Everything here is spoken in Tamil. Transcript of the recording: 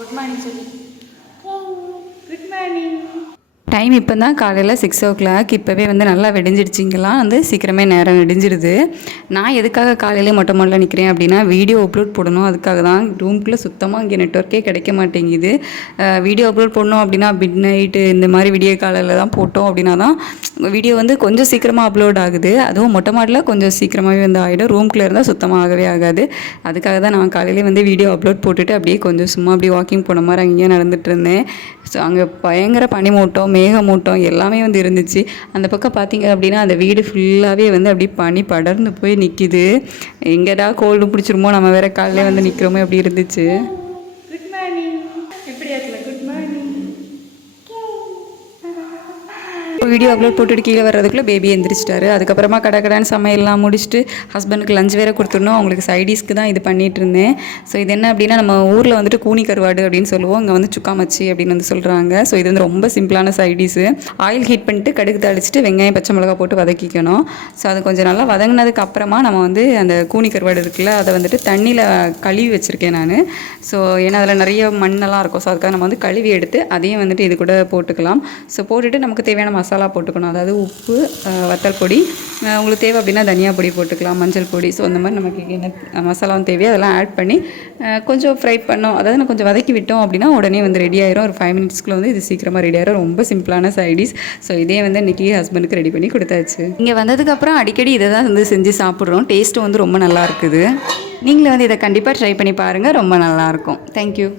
குட் மார்னிங் சொல்லு. Good morning. டைம் இப்போ தான் காலையில் 6 o'clock. இப்போவே வந்து நல்லா வெடிஞ்சிடுச்சிங்கலாம் வந்து சீக்கிரமே நேரம் வெடிஞ்சிடுது. நான் எதுக்காக காலையிலே மொட்டை மாடியில் நிற்கிறேன் அப்படின்னா வீடியோ அப்லோட் போடணும். அதுக்காக தான் ரூம்குள்ளே சுத்தமாக இங்கே நெட்ஒர்க்கே கிடைக்க மாட்டேங்குது. வீடியோ அப்லோட் பண்ணோம் அப்படின்னா மிட் நைட்டு இந்த மாதிரி விடிய காலையில் தான் போட்டோம் அப்படின்னா தான் வீடியோ வந்து கொஞ்சம் சீக்கிரமாக அப்லோட் ஆகுது. அதுவும் மொட்டை மாடியில் கொஞ்சம் சீக்கிரமாகவே வந்து ஆகிடும். ரூம்குள்ளே இருந்தால் சுத்தமாகவே ஆகாது. அதுக்காக தான் நான் காலையிலே வந்து வீடியோ அப்லோட் போட்டுட்டு அப்படியே கொஞ்சம் சும்மா அப்படியே வாக்கிங் போன மாதிரி அங்கேயே நடந்துகிட்டு இருந்தேன். ஸோ அங்கே பயங்கர பனிமூட்டம் மேகமூட்டம் எல்லாமே வந்து இருந்துச்சு. அந்த பக்கம் பார்த்தீங்க அப்படின்னா அந்த வீடு ஃபுல்லாகவே வந்து அப்படியே பனி படர்ந்து போய் நிற்கிது. எங்கேடா கோல்டு பிடிச்சிருமோ, நம்ம வேறு காலையிலே வந்து நிற்கிறோமே அப்படி இருந்துச்சு. Good morning. எப்படி ஆச்சுல? Good morning. வீடியோ அப்லோட் போட்டுட்டு கீழே வர்றதுக்குள்ளே பேபி எந்திரிச்சிட்டாரு. அதுக்கப்புறமா கடைன்னு சமையல்லாம் முடிச்சுட்டு ஹஸ்பண்டுக்கு லஞ்ச் வேறு கொடுத்துருந்தோம். அவங்களுக்கு சைடிஸ்க்கு தான் இது பண்ணிகிட்டு இருந்தேன். ஸோ இது என்ன அப்படின்னா நம்ம ஊரில் வந்துட்டு கூனி கருவாடு அப்படின்னு சொல்லுவோம், இங்கே வந்து சுக்காமச்சி அப்படின்னு வந்து சொல்கிறாங்க. ஸோ இது வந்து ரொம்ப சிம்பிளான சைடிஸு. ஆயில் ஹீட் பண்ணிட்டு கடுகு தாளிச்சிட்டு வெங்காயம் பச்சை மிளகா போட்டு வதக்கிக்கணும். ஸோ அது கொஞ்சம் நல்லா வதங்கினதுக்கு அப்புறமா நம்ம வந்து அந்த கூனி கருவாடு இருக்குல்ல அதை வந்துட்டு தண்ணியில் கழுவி வச்சுருக்கேன் நான். ஸோ ஏன்னா அதில் நிறைய மண்ணெல்லாம் இருக்கும். ஸோ அதுக்காக நம்ம வந்து கழுவி எடுத்து அதையும் வந்துட்டு இது கூட போட்டுக்கலாம். ஸோ போட்டுட்டு நமக்கு தேவையான மசாலா போட்டுக்கணும். அதாவது உப்பு, வத்தல் பொடி, உங்களுக்கு தேவை அப்படின்னா தனியா பொடி போட்டுக்கலாம், மஞ்சள் பொடி. ஸோ அந்த மாதிரி நமக்கு என்ன மசாலாவும் தேவையோ அதெல்லாம் ஆட் பண்ணி கொஞ்சம் ஃப்ரை பண்ணோம். அதாவது நான் கொஞ்சம் வதக்கி விட்டோம் அப்படின்னா உடனே வந்து ரெடி ஆயிரும். ஒரு 5 minutesக்குள்ள வந்து இது சீக்கிரமாக ரெடி ஆயிரும். ரொம்ப சிம்பிளான சைடிஸ். ஸோ இதே வந்து இன்றைக்கி ஹஸ்பண்டுக்கு ரெடி பண்ணி கொடுத்தாச்சு. இங்கே வந்ததுக்கப்புறம் அடிக்கடி இதை தான் வந்து செஞ்சு சாப்பிட்றோம். டேஸ்ட்டும் வந்து ரொம்ப நல்லா இருக்குது. நீங்களும் வந்து இதை கண்டிப்பாக ட்ரை பண்ணி பாருங்கள். ரொம்ப நல்லாயிருக்கும். தேங்க்யூ.